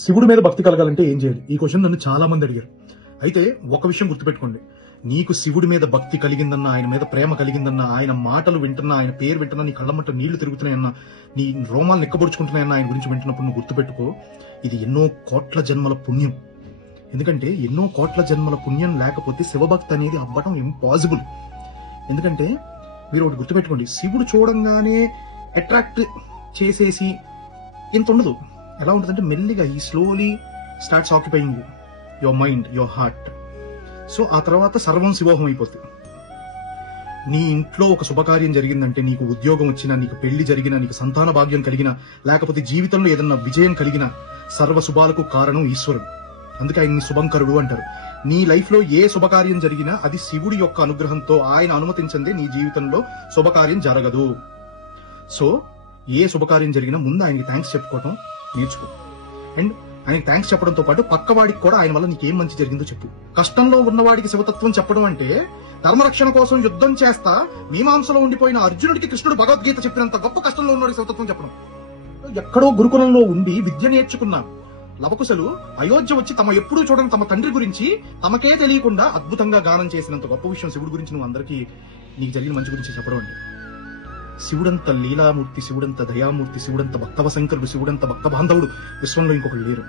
శివుడి మీద భక్తి కలగాలంటే ఏం చేయాలి? ఈ క్వశ్చన్ నన్ను చాలా మంది అడిగారు. అయితే ఒక విషయం గుర్తుపెట్టుకోండి, నీకు శివుడి మీద భక్తి కలిగిందన్నా, ఆయన మీద ప్రేమ కలిగిందన్నా, ఆయన మాటలు వింటున్నా, ఆయన పేరు వింటున్నా, నీ కళ్ళమంట నీళ్లు తిరుగుతున్నాయన్నా, నీ రోమాలు నిక్కబొడుచుకుంటున్నాయన్నా ఆయన గురించి వింటున్నప్పుడు నువ్వు గుర్తుపెట్టుకో, ఇది ఎన్నో కోట్ల జన్మల పుణ్యం. ఎందుకంటే ఎన్నో కోట్ల జన్మల పుణ్యం లేకపోతే శివభక్తి అనేది అవ్వటం ఇంపాసిబుల్. ఎందుకంటే మీరు ఒకటి గుర్తుపెట్టుకోండి, శివుడు చూడంగానే అట్రాక్ట్ చేసేసి ఇంత ఉండదు. ఎలా ఉంటుందంటే మెల్లిగా ఈ slowly starts occupying your mind, your heart. So ఆ తర్వాత సర్వం శివోహం అయిపోతుంది. నీ ఇంట్లో ఒక శుభకార్యం జరిగిందంటే, నీకు ఉద్యోగం వచ్చినా, నీకు పెళ్లి జరిగినా, నీకు సంతాన భాగ్యం కలిగినా, లేకపోతే జీవితంలో ఏదన్నా విజయం కలిగినా, సర్వ శుభాలకు కారణం ఈశ్వరుడు. అందుకే ఆయన్ని శుభంకరుడు అంటారు. నీ లైఫ్ లో ఏ శుభకార్యం జరిగినా అది శివుడి యొక్క అనుగ్రహంతో, ఆయన అనుమతించిందే నీ జీవితంలో శుభకార్యం జరగదు. సో ఏ శుభకార్యం జరిగినా ముందు ఆయనకి థ్యాంక్స్ చెప్పుకోవటం నేర్చుకో. అండ్ ఆయన థ్యాంక్స్ చెప్పడంతో పాటు పక్కవాడికి కూడా ఆయన వల్ల నీకేం మంచి జరిగిందో చెప్పు. కష్టంలో ఉన్నవాడికి శివతత్వం చెప్పడం అంటే, ధర్మరక్షణ కోసం యుద్ధం చేస్తా మీమాంసలో ఉండిపోయిన అర్జునుడికి కృష్ణుడు భగవద్గీత చెప్పినంత గొప్ప కష్టంలో ఉన్నవాడికి శివతత్వం చెప్పడం. ఎక్కడో గురుకులంలో ఉండి విద్య నేర్చుకున్న లవకుశలు అయోధ్య వచ్చి తమ ఎప్పుడూ చూడని తమ తండ్రి గురించి తమకే తెలియకుండా అద్భుతంగా గానం చేసినంత గొప్ప విషయం శివుడి గురించి నువ్వు అందరికీ నీకు జరిగిన మంచి గురించి చెప్పడం అండి. శివుడంత లీలామూర్తి, శివుడంత దయామూర్తి, శివుడంత భక్తవశంకరుడు, శివుడంత భక్త బాంధవుడు విశ్వంలో ఇంకొకరు లేరు.